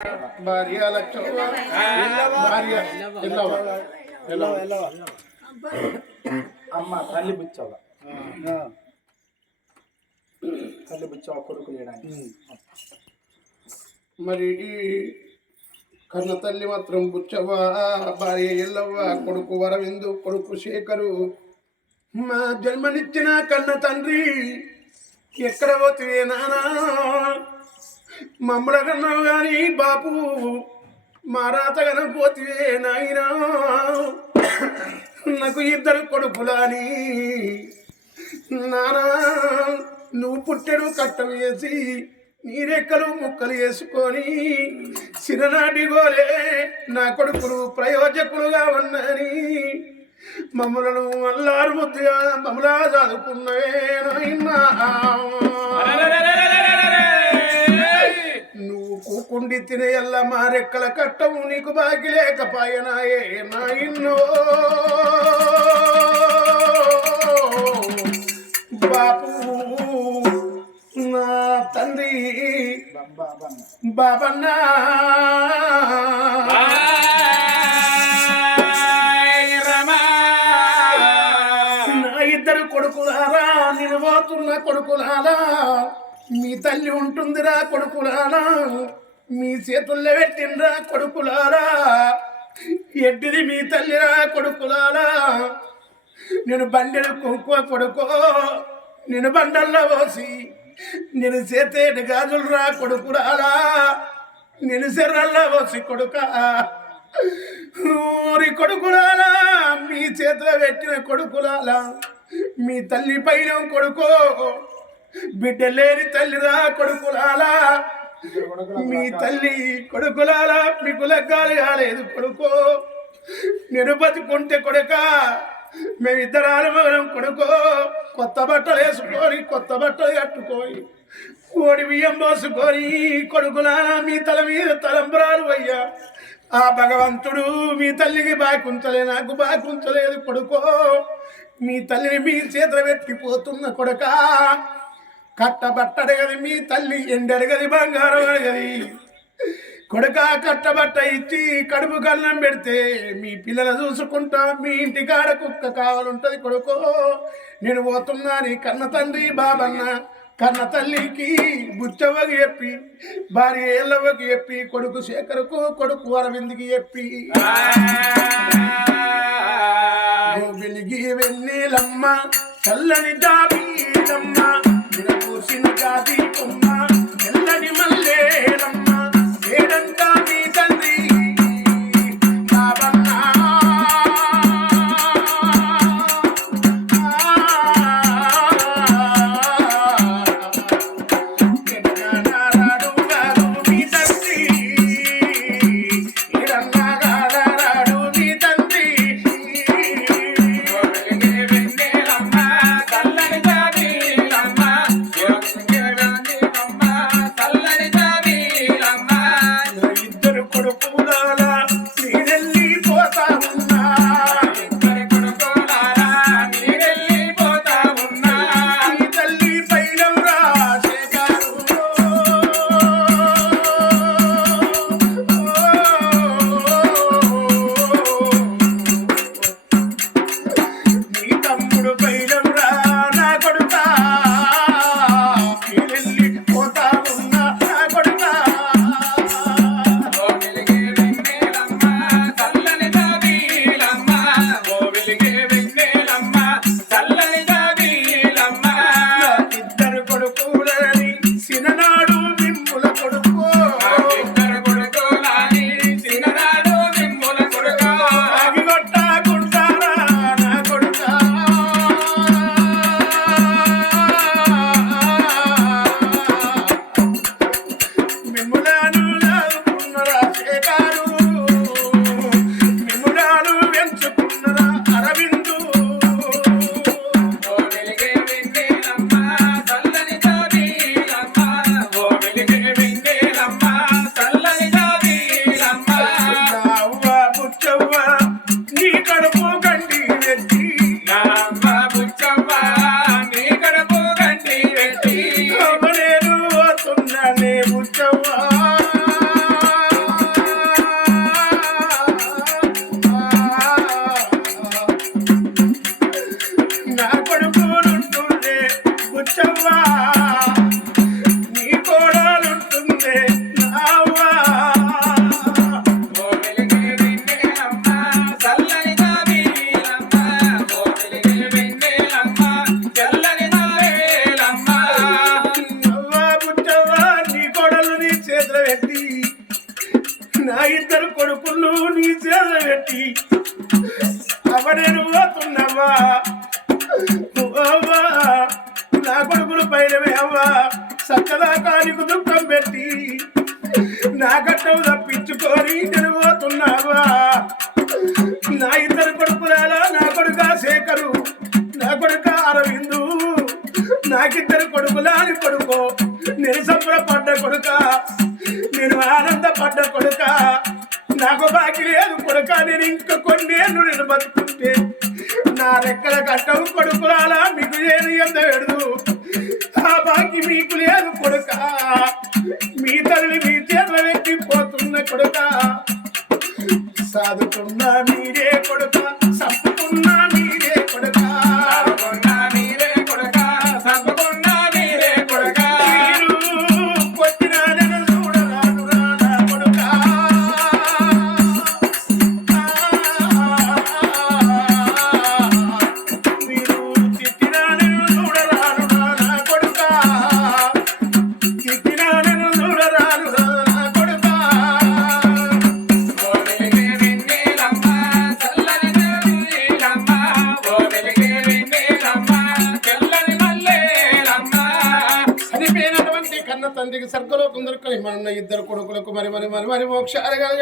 భార్య లక్ష్మి భార్య అమ్మ తల్లి బుచ్చవ తల్లి బుచ్చవ కొడుకు లేడానికి మరి కన్న తల్లి మాత్రం బుచ్చవ్వ భార్య ఎల్లవ్వ కొడుకు వరవిందు కొడుకు శేఖరు మా జన్మనిచ్చిన కన్న తండ్రి ఎక్కడ పోతివే నానా మమ్మల కన్నావు గాని బాపు మా రాత కనపోతివే నాయనా నాకు ఇద్దరు కొడుకులాని నానా నువ్వు పుట్టెడు కట్టం వేసి నీరెక్కలు ముక్కలు వేసుకొని చిన్ననాటి గోలే నా కొడుకులు ప్రయోజకులుగా ఉన్నని మమ్మలను అల్లారు ముద్దుగా మమ్మలా చదువుకున్నవే నాయనా నువ్వు కూకుండి తినేయల్ల మా రెక్కల కట్టము నీకు బాకి లేకపాయనాయే నాయన్నో బాపు నా తండ్రి బాబన్నా నా ఇద్దరు కొడుకులారా నిలబోతున్న కొడుకులారా మీ తల్లి ఉంటుందిరా కొడుకులారా మీ చేతుల్లో పెట్టిండ్రా కొడుకులారా ఎడ్డిది మీ తల్లిరా కొడుకులారా నేను బండెడు కుంకుమ కొడుకో నేను బండల్లో పోసి నేను చేతేటి గాజులరా కొడుకులారా నేను సెర్రల్లో పోసి కొడుక ఊరి కొడుకులారా మీ చేతిలో పెట్టిన కొడుకులారా మీ తల్లి పైన కొడుకో బిడ్డ లేని తల్లిరా కొడుకులాలా మీ తల్లి కొడుకులాలా మీకు లగ్గాలు కాలేదు కొడుకో నేను బతుకుంటే కొడుక మేమిద్దరాలు మగనం కొడుకో కొత్త బట్టలు వేసుకొని కొత్త బట్టలు కట్టుకొని కోడి బియ్యం పోసుకొని కొడుకులాలా మీ తల మీద తలంబరాలు అయ్యా ఆ భగవంతుడు మీ తల్లికి బాకుంచలే నాకు బాకుంచలేదు కొడుకో మీ తల్లిని మీ చేతులు పెట్టిపోతున్న కొడుక కట్టబట్టడగది మీ తల్లి ఎండడగది బంగారం అడగది కొడుక కట్టబట్ట ఇచ్చి కడుపు కన్నం పెడితే మీ పిల్లలు చూసుకుంటా మీ ఇంటి కాడ కుక్క కావాలంటది కొడుకో నేను పోతున్నా నీ కన్న తండ్రి బాబన్న కన్న తల్లికి బుచ్చవ్వకి చెప్పి భార్య ఏళ్ళవ్వకి చెప్పి కొడుకు శేఖరుకు కొడుకు అరవింద్కి చెప్పి గోవిలిగి వెన్నెలమ్మ చల్లని జాబీలమ్మ పూసిన జాతి కొమ్మ ఎల్లని మల్లేలమ్మ ఏడంతా మీ తండ్రి బాబన్నా పెట్టి నా ఇద్దరు కొడుకులు నీ చేతులు పెట్టి అవనేను పోతున్నావా అవ్వా నా కొడుకులు పైనవే అవ్వా సత్తదాకా నీకు దుఃఖం పెట్టి నా గట్టం తప్పించుకొని నేను పోతున్నావా నా ఇద్దరు కొడుకులాలా నా కొడుక శేఖరు నా కొడుక అరవిందు నాకిద్దరు కొడుకులా అని కొడుకో నేను సంబరపడ్డ కొడుక నేను ఆనందపడ్డ కొడుక నాకు బాకి లేదు కొడుక నేను ఇంకా కొన్నేళ్ళు నేను బతుకుంటే నా రెక్కల కట్టవు కొడుకులాలా మీకు నేను ఎంత పెడదు ఆ బాకి మీకు లేదు కొడుక మీ తల్లి మీ చేతుల వెక్కిపోతున్న కొడుక సాదుకున్నా మీరే కొడుక సంపుకున్నా మీరే కొడుక తండ్రికి సర్గలోకం దొరకని మన ఇద్దరు కొడుకులకు మరి మోక్షాలు